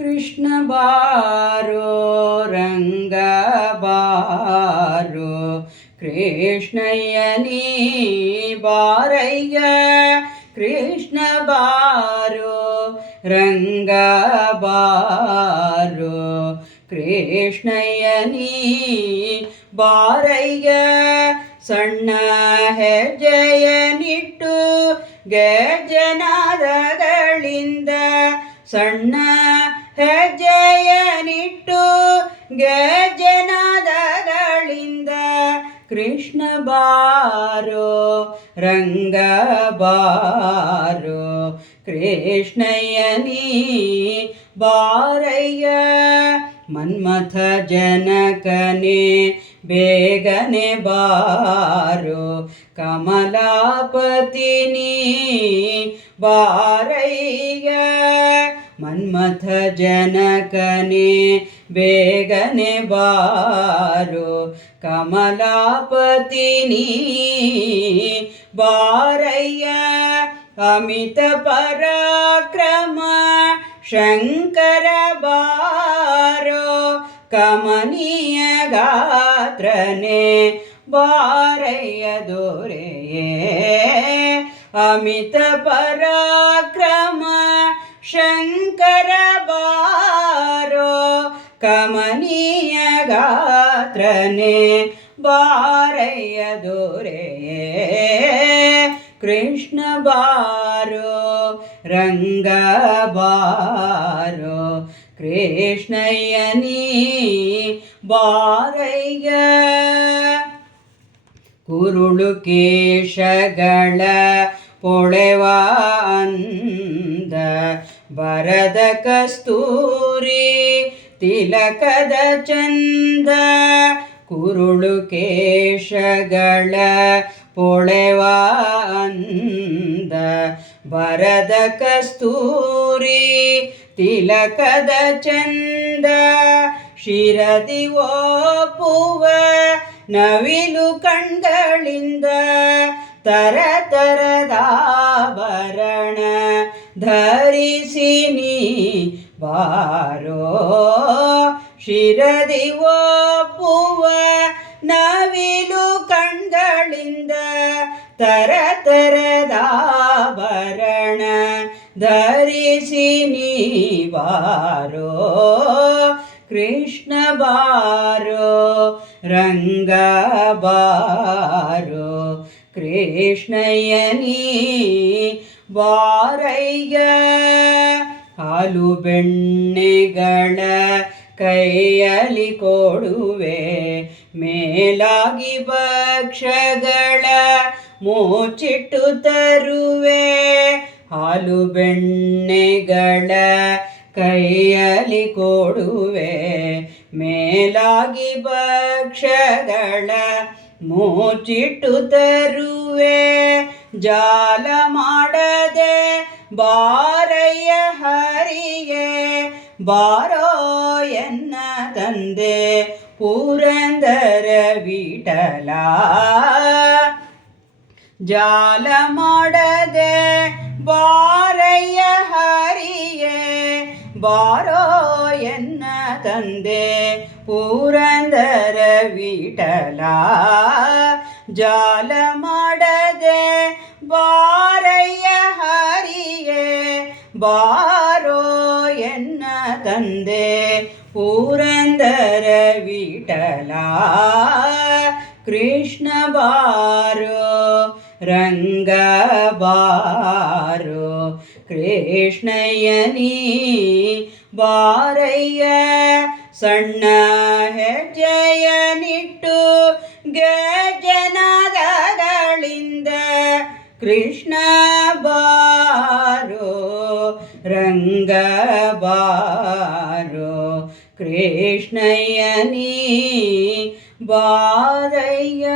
ಕೃಷ್ಣ ಬಾರೋ ರಂಗ ಬಾರೋ ಕೃಷ್ಣಯ್ಯ ನೀ ಬಾರಯ್ಯ ಕೃಷ್ಣ ಬಾರೋ ರಂಗ ಬಾರೋ ಕೃಷ್ಣಯ್ಯ ನೀ ಬಾರಯ್ಯ ಸಣ್ಣ ಹೆಜ್ಜೆಯನಿಟ್ಟು ಗೆಜ್ಜೆನಾದಗಳಿಂದ ಸಣ್ಣ ಹೆಜ್ಜೆಯನಿಟ್ಟು ಗೆಜ್ಜೆನಾದಗಳಿಂದ ಕೃಷ್ಣ ಬಾರೋ ರಂಗ ಬಾರೋ ಕೃಷ್ಣಯ್ಯ ನೀ ಬಾರಯ್ಯ ಮನ್ಮಥ ಜನಕನೇ ಬೇಗನೆ ಬಾರೋ ಕಮಲಾಪತಿ ನೀ ಬಾರಯ್ಯ ಮನ್ಮಥ ಜನಕನೇ ಬೇಗನೆ ಬಾರೋ ಕಮಲಾಪತಿ ನೀ ಬಾರಯ್ಯ ಅಮಿತ ಪರಾಕ್ರಮ ಶಂಕರ ಬಾರೋ ಕಮನೀಯ ಗಾತ್ರನೇ ಬಾರಯ್ಯ ದೊರೆಯೇ ಅಮಿತ ಪರಾಕ್ರಮ ಶಂಕರ ಬಾರೋ ಕಮನೀಯ ಗಾತ್ರನೇ ಬಾರಯ್ಯ ದೊರೆಯೇ ಕೃಷ್ಣ ಬಾರೋ ರಂಗ ಬಾರೋ ಕೃಷ್ಣಯ್ಯ ನೀ ಬಾರಯ್ಯ ಕುರುಳು ಕೇಶಗಳ ಪೊಳೆವ ಅಂದ ಬರದ ಕಸ್ತೂರಿ ತಿಲಕದ ಚಂದ ಕುರುಳು ಕೇಶಗಳ ಪೊಳೆವ ಅಂದ ಬರದ ಕಸ್ತೂರಿ ತಿಲಕದ ಚಂದ ಶಿರದಿ ಒಪ್ಪುವ ನವಿಲು ಕಣ್ಗಳಿಂದ ತರತರದಾಭರಣ ಧರಿಸಿ ನೀ ಬಾರೋ ಶಿರದಿ ಒಪ್ಪುವ ನವಿಲು ಕಣ್ಗಳಿಂದ ತರತರದಾಭರಣ ಧರಿಸಿ ನೀ ಬಾರೋ ಕೃಷ್ಣ ಬಾರೋ ರಂಗ ಬಾರೋ ಕೃಷ್ಣಯ್ಯ ನೀ ಬಾರಯ್ಯ ಹಾಲು ಬೆಣ್ಣೆಗಳ ಕೈಯಲ್ಲಿ ಕೊಡುವೆ ಮೇಲಾಗಿ ಭಕ್ಷ್ಯಗಳ ಮುಚ್ಚಿಟ್ಟು ತರುವೆ ಹಾಲು ಬೆಣ್ಣೆಗಳ ಕೈಯಲ್ಲಿ ಕೊಡುವೆ ಮೇಲಾಗಿ ಭಕ್ಷ್ಯಗಳ ಮುಚ್ಚಿಟ್ಟು ತರುವೆ ಜಾಲ ಮಾಡದೆ ಬಾರಯ್ಯ ಹರಿಯೇ ಬಾರೋ ಎನ್ನ ತಂದೆ ಪುರಂದರ ವಿಠಲ ಜಾಲ ಮಾಡದೆ ಬಾರಯ್ಯ ಹರಿಯೇ ಬಾರೋ ಎನ್ನ ತಂದೆ ಪುರಂದರ ವಿಠಲ ಜಾಲ ಮಾಡದೆ ಬಾರಯ್ಯ ಹರಿಯೇ ಬಾರೋ ಎನ್ನ ತಂದೆ ಪುರಂದರ ವಿಠಲ ಕೃಷ್ಣ ಬಾರೋ ರಂಗ ಬಾರೋ ಕೃಷ್ಣಯ್ಯ ನೀ ಬಾರಯ್ಯ ಸಣ್ಣ ಹೆಜ್ಜೆಯನಿಟ್ಟು ಗೆಜ್ಜೆನಾದಗಳಿಂದ ಕೃಷ್ಣ ಬಾರೋ ರಂಗ ಬಾರೋ ಕೃಷ್ಣಯ್ಯ ನೀ ಬಾರಯ್ಯ.